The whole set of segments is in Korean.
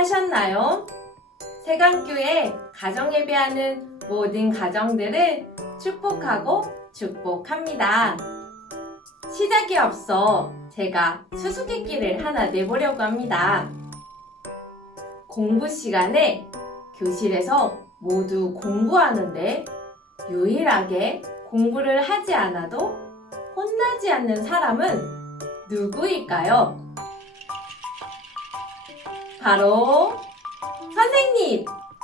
하셨나요? 세강교회 가정 예배하는 모든 가정들을 축복하고 축복합니다. 시작에 앞서 제가 수수께끼를 하나 내보려고 합니다. 공부 시간에 교실에서 모두 공부하는데 유일하게 공부를 하지 않아도 혼나지 않는 사람은 누구일까요? 바로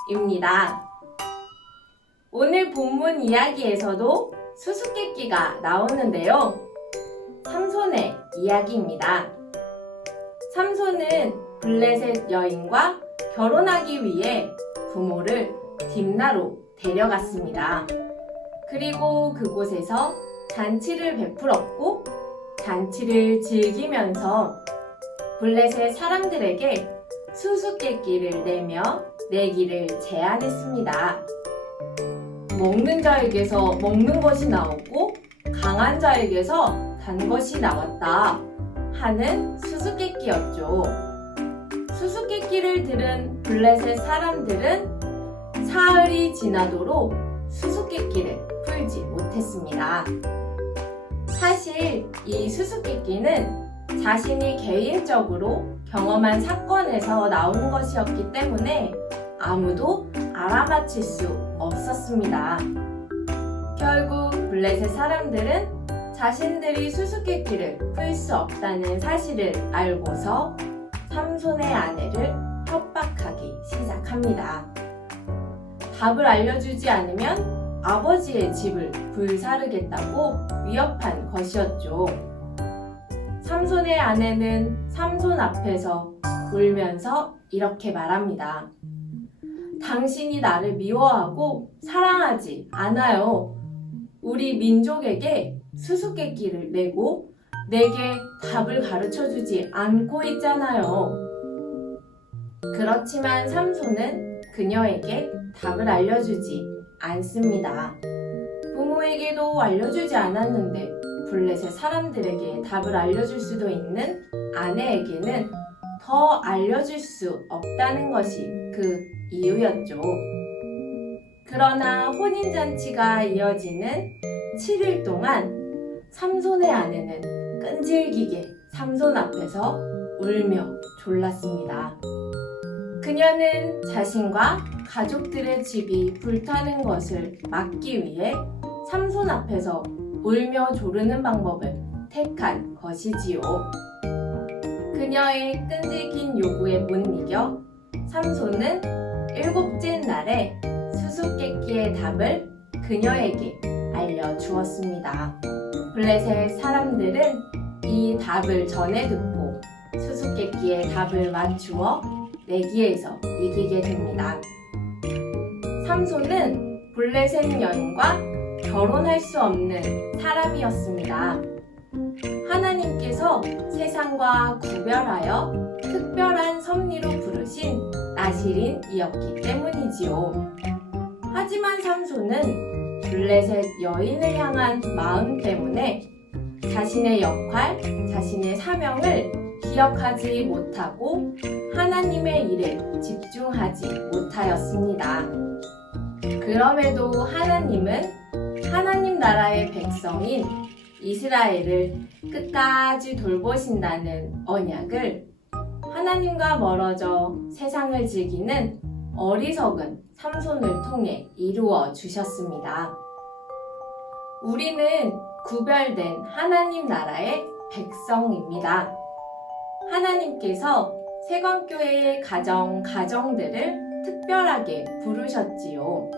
선생님입니다. 오늘 본문 이야기에서도 수수께끼가 나오는데요. 삼손의 이야기입니다. 삼손은 블레셋 여인과 결혼하기 위해 부모를 딥나로 데려갔습니다. 그리고 그곳에서 잔치를 베풀었고 잔치를 즐기면서 블레셋 사람들에게 수수께끼를 내며 내기를 제안했습니다. 먹는 자에게서 먹는 것이 나오고 강한 자에게서 단 것이 나왔다 하는 수수께끼였죠. 수수께끼를 들은 블레셋 사람들은 사흘이 지나도록 수수께끼를 풀지 못했습니다. 사실 이 수수께끼는 자신이 개인적으로 경험한 사건에서 나온 것이었기 때문에 아무도 알아맞힐 수 없었습니다. 결국 블레셋 사람들은 자신들이 수수께끼를 풀 수 없다는 사실을 알고서 삼손의 아내를 협박하기 시작합니다. 답을 알려주지 않으면 아버지의 집을 불사르겠다고 위협한 것이었죠. 삼손의 아내는 삼손 앞에서 울면서 이렇게 말합니다. 당신이 나를 미워하고 사랑하지 않아요. 우리 민족에게 수수께끼를 내고 내게 답을 가르쳐 주지 않고 있잖아요. 그렇지만 삼손은 그녀에게 답을 알려주지 않습니다. 부모에게도 알려주지 않았는데 블레셋 사람들에게 답을 알려줄 수도 있는 아내에게는 더 알려줄 수 없다는 것이 그 이유였죠. 그러나 혼인잔치가 이어지는 7일 동안 삼손의 아내는 끈질기게 삼손 앞에서 울며 졸랐습니다. 그녀는 자신과 가족들의 집이 불타는 것을 막기 위해 삼손 앞에서 울며 조르는 방법을 택한 것이지요. 그녀의 끈질긴 요구에 못 이겨 삼손은 일곱째 날에 수수께끼의 답을 그녀에게 알려주었습니다. 블레셋 사람들은 이 답을 전해 듣고 수수께끼의 답을 맞추어 내기에서 이기게 됩니다. 삼손은 블레셋 여인과 결혼할 수 없는 사람이었습니다. 하나님께서 세상과 구별하여 특별한 섭리로 부르신 나시린이었기 때문이지요. 하지만 삼손은 블레셋 여인을 향한 마음 때문에 자신의 역할, 자신의 사명을 기억하지 못하고 하나님의 일에 집중하지 못하였습니다. 그럼에도 하나님은 하나님 나라의 백성인 이스라엘을 끝까지 돌보신다는 언약을 하나님과 멀어져 세상을 즐기는 어리석은 삼손을 통해 이루어 주셨습니다. 우리는 구별된 하나님 나라의 백성입니다. 하나님께서 세관교회의 가정, 가정들을 특별하게 부르셨지요.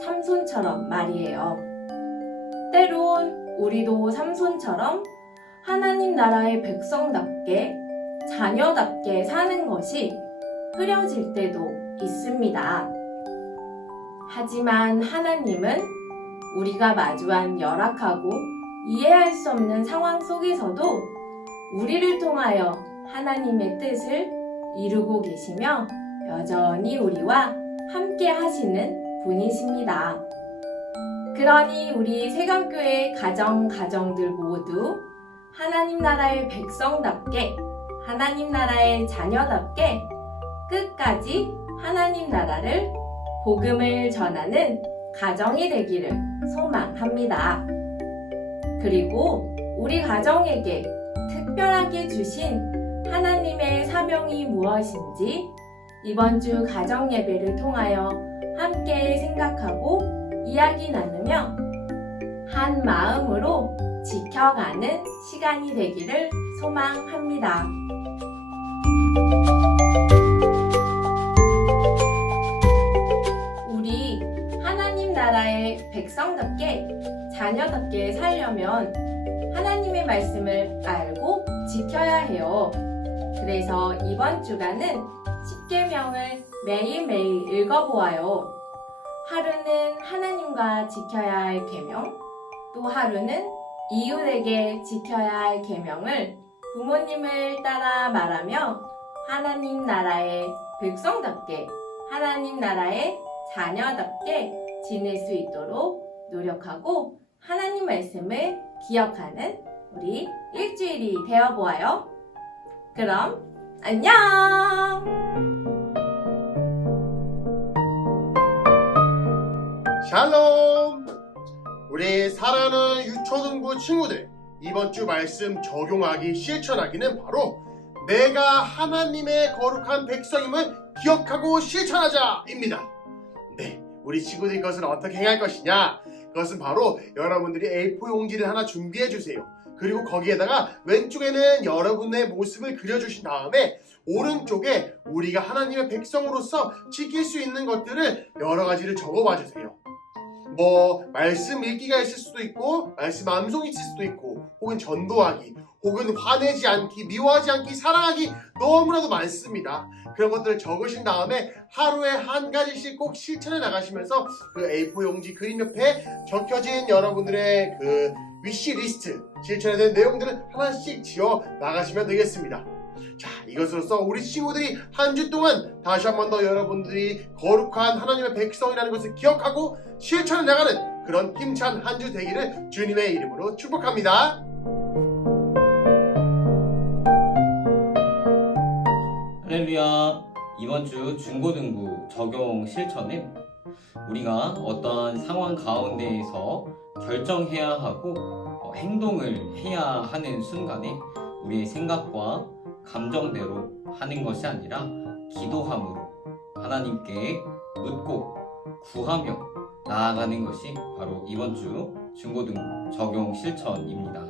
삼손처럼 말이에요. 때론 우리도 삼손처럼 하나님 나라의 백성답게 자녀답게 사는 것이 흐려질 때도 있습니다. 하지만 하나님은 우리가 마주한 열악하고 이해할 수 없는 상황 속에서도 우리를 통하여 하나님의 뜻을 이루고 계시며 여전히 우리와 함께 하시는 분이십니다. 그러니 우리 세강교회 가정 가정들 모두 하나님 나라의 백성답게 하나님 나라의 자녀답게 끝까지 하나님 나라를 복음을 전하는 가정이 되기를 소망합니다. 그리고 우리 가정에게 특별하게 주신 하나님의 사명이 무엇인지 이번 주 가정 예배를 통하여 함께 생각하고 이야기 나누며 한 마음으로 지켜가는 시간이 되기를 소망합니다. 우리 하나님 나라의 백성답게 자녀답게 살려면 하나님의 말씀을 알고 지켜야 해요. 그래서 이번 주간은 10계명을 매일매일 읽어보아요. 하루는 하나님과 지켜야 할 계명, 또 하루는 이웃에게 지켜야 할 계명을 부모님을 따라 말하며 하나님 나라의 백성답게 하나님 나라의 자녀답게 지낼 수 있도록 노력하고 하나님 말씀을 기억하는 우리 일주일이 되어 보아요. 그럼 안녕! 샬롬! 우리 사랑하는 유초등부 친구들, 이번 주 말씀 적용하기, 실천하기는 바로 내가 하나님의 거룩한 백성임을 기억하고 실천하자입니다. 네, 우리 친구들이 그것을 어떻게 행할 것이냐? 그것은 바로 여러분들이 A4 용지를 하나 준비해 주세요. 그리고 거기에다가 왼쪽에는 여러분의 모습을 그려주신 다음에 오른쪽에 우리가 하나님의 백성으로서 지킬 수 있는 것들을 여러 가지를 적어봐 주세요. 뭐 말씀 읽기가 있을 수도 있고 말씀 암송이 있을 수도 있고 혹은 전도하기 혹은 화내지 않기 미워하지 않기 사랑하기 너무나도 많습니다. 그런 것들을 적으신 다음에 하루에 한 가지씩 꼭 실천해 나가시면서 그 A4 용지 그림 옆에 적혀진 여러분들의 그 위시 리스트 실천해야 되는 내용들을 하나씩 지어 나가시면 되겠습니다 자 이것으로써 우리 친구들이 한 주 동안 다시 한 번 더 여러분들이 거룩한 하나님의 백성이라는 것을 기억하고 실천해 나가는 그런 힘찬 한 주 되기를 주님의 이름으로 축복합니다. 할렐루야. 이번 주 중고등부 적용 실천은 우리가 어떤 상황 가운데에서 결정해야 하고 어, 행동을 해야 하는 순간에 우리의 생각과 감정대로 하는 것이 아니라 기도함으로 하나님께 묻고 구하며 나아가는 것이 바로 이번 주 중고등부 적용 실천입니다.